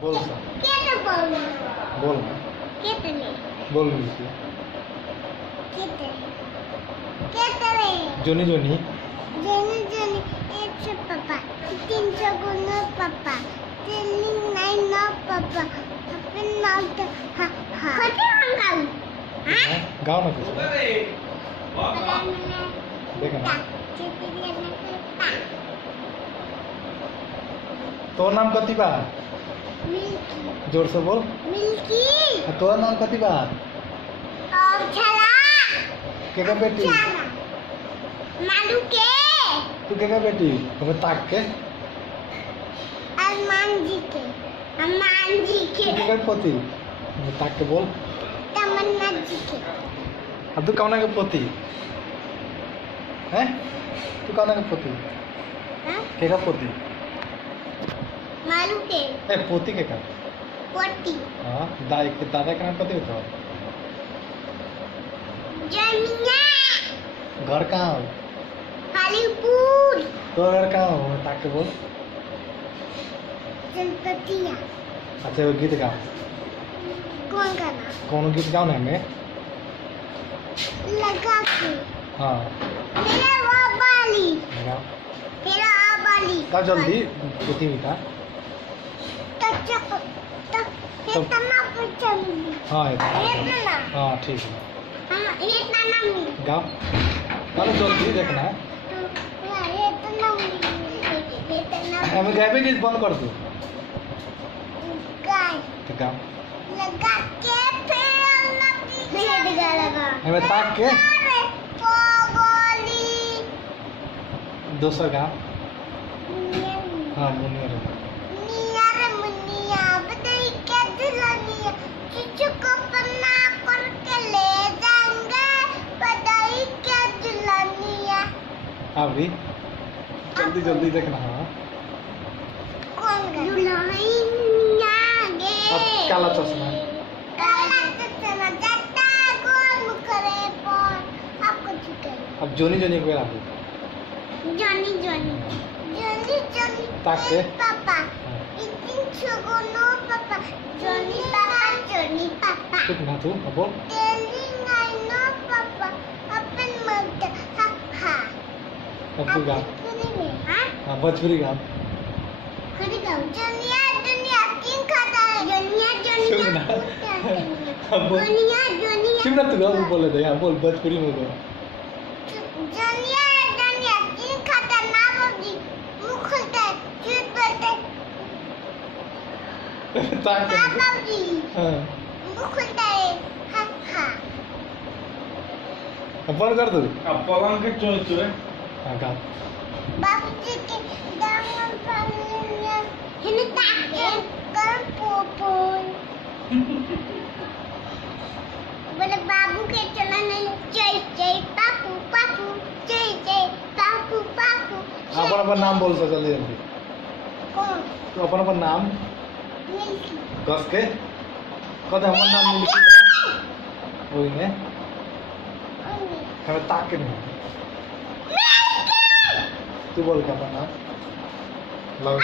बोल सा कैसे बोलूं? बोल ना कितने? बोल मिलती कितने? कितने? जोनी जोनी जनी जनी एक सौ पापा, 300 गुना पापा, 399 पापा, अपन नाउट हा हा। कौन गाऊं? हाँ? गाओ ना कुछ देखा ना तोर नाम कथी बा मिल्की जोर से बोल मिल्की तोर नाम कथी बा और छला केका बेटी छला मालू के तू केका बेटी हमें ताक के अरमान जी के तू केका पोती हमें ताक के बोल तमन्ना जी के अब तू कौन के पोती हैं तू कौन के पोती हाँ? केका पोती मालू के ए पोती केका पोती हाँ दाई के दादा का नाम कथी होता जमिया घर कहाँ हो हालीपुर तो घर कहाँ हो हमें ताक के बोल जनपतिया अच्छा वो गीत गाओ कौन का नाम कौन गीत गाओ ना हमें लगा के हाँ मेरा वाबाली गाओ तेरा आबाली गाओ जल्दी पोती बेटा तक तक इतना पचमी हाँ इतना हाँ ठीक है हाँ इतना नहीं गाओ गाओ जल्दी देखना है इतना हमें गावे गीत बंद कर दो गाय तो गाओ लगा के फिर लगा लगा हमें ताक के अरे पागली दोसर गाओ हाँ मुनियर निया रे मुनिया बदई के दुल्हनिया चुचु को पन्ना करके ले जाएंगे बदई के दुल्हनिया अभी जल्दी जल्दी देखना हाँ कौन दुल्हनिया गे अब काला चश्मा काला चश्मा जट्टा गोल मुखरे पर आपको चुके अब जोनी जोनी को आप जॉनी जॉनी जॉनी जॉनी ताके पापा इतनी छोगोनो पापा जॉनी पापा चुप ना तू अब बोल Telling I know Papa अपन मत हा हा अब तू गा हाँ हाँ भोजपुरी गा खड़ी गाओ दुनिया दुनिया किंग खाता है दुनिया चुप ना अब बोल दुनिया दुनिया चुप ना तू गा बोले दे हाँ बोल भोजपुरी में बोल दुनिया दुनिया किंग खाता ना बोली मुंह खुलता है झूठ बोलते ताक ना बोली हाँ मुंह खुलता है हा हा अब बंद कर दो अब पलंग के चोर चोर हाँ गा बाबूजी के दामन पालने हिने ताके कर पोपोय बोले बाबू के चला नहीं जय जय पापू पापू जय जय पापू पापू अपन अपन नाम बोल सो जल्दी जल्दी कौन तो अपन अपन नाम मिल्की कस के कदे हमर नाम मिलकी वही ने अन्नी हमें ताक के नहीं तू बोल के अपन नाम लव